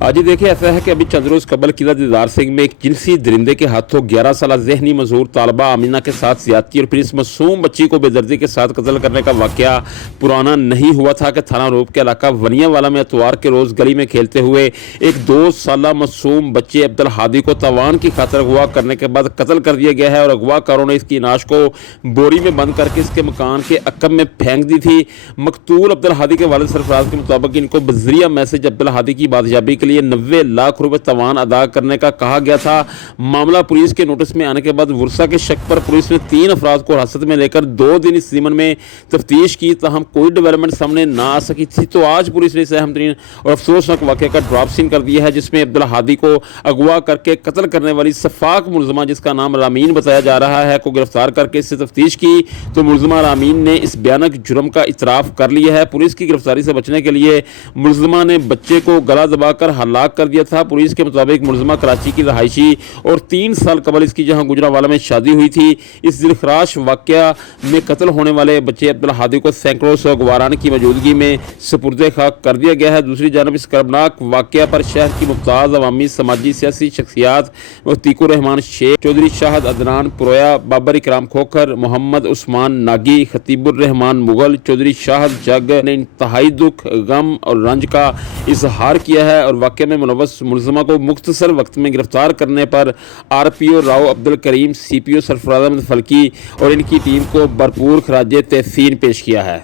जी देखिए, ऐसा है कि अभी चंद रोज़ कबल किला दीदार सिंह में एक जिनसी दरिंदे के हाथों 11 साल ज़हनी मजूर तालबा आमिना के साथ ज़्यादती और फिर इस मासूम बच्ची को बेदर्दी के साथ कत्ल करने का वाक़या पुराना नहीं हुआ था कि थाना रोप के इलाका वनियावाला में इतवार के रोज़ गली में खेलते हुए एक 2 साला मासूम बच्चे अब्दुल हादी को तवान की खातर अगवा करने के बाद कत्ल कर दिया गया है और अगवाकारों ने इसकी नाश को बोरी में बंद करके इसके मकान के अकब में फेंक दी थी। मकतूल अब्दुल हादी के वालिद सरफराज के मुताबिक इनको बजरिया मैसेज अब्दुल हादी की बादशाबी के लिए 90 लाख रुपए तवान अदा करने का कहा गया था। मामला पुलिस के नोटिस में आने के बाद वर्षा के शक पर पुलिस ने 3 अफराद को हिरासत में लेकर 2 दिन इस ज़िम्मन में तफ्तीश की, ताहम कोई डेवलपमेंट सामने ना आ सकी थी। तो आज पुलिस ने इस अहम तरीन और अफसोसनाक वाक़े का ड्रॉप सीन कर दिया है, जिसमें अब्दुल हादी को अगवा करके कत्ल करने वाली सफाक मुलजमा, जिसका नाम रामीन बताया जा रहा है, को गिरफ्तार करके इससे तफ्तीश की तो मुलजमा रामीन ने इस भयानक जुर्म का इतराफ़ कर लिया है। पुलिस की गिरफ्तारी से बचने के लिए मुलजमा ने बच्चे को गला दबाकर हलाक कर दिया था। पुलिस के मुताबिक मुलजमा कराची की रहायशी और 3 साल कबल इसकी जहां गुजरांवाला में शादी हुई थी। इस दिलखराश वाक़या में कत्ल होने वाले बच्चे अब्दुल हादी को सैकड़ों सगवारान की मौजूदगी में सुपुर्द खाक कर दिया गया है। दूसरी जानब इस कर्बनाक वाक़या पर शहर की मुमताज़ अवामी समाजी सियासी शख्सियात तीकुर रहमान शेख, चौधरी शाहद अदनान पुरोया, बाबर इकराम खोखर, मोहम्मद उस्मान नागी, खतीबुर रहमान मुगल, चौधरी शाहद जग ने इंतहाई दुख, गम और रंज का इजहार किया है और वाक़े में मुलव्वस मुलज़मा को मुख्तसर वक्त में गिरफ्तार करने पर RPO राव अब्दुल करीम, CPO सरफराज अहमद फल्की और इनकी टीम को भरपूर खराज तहसीन पेश किया है।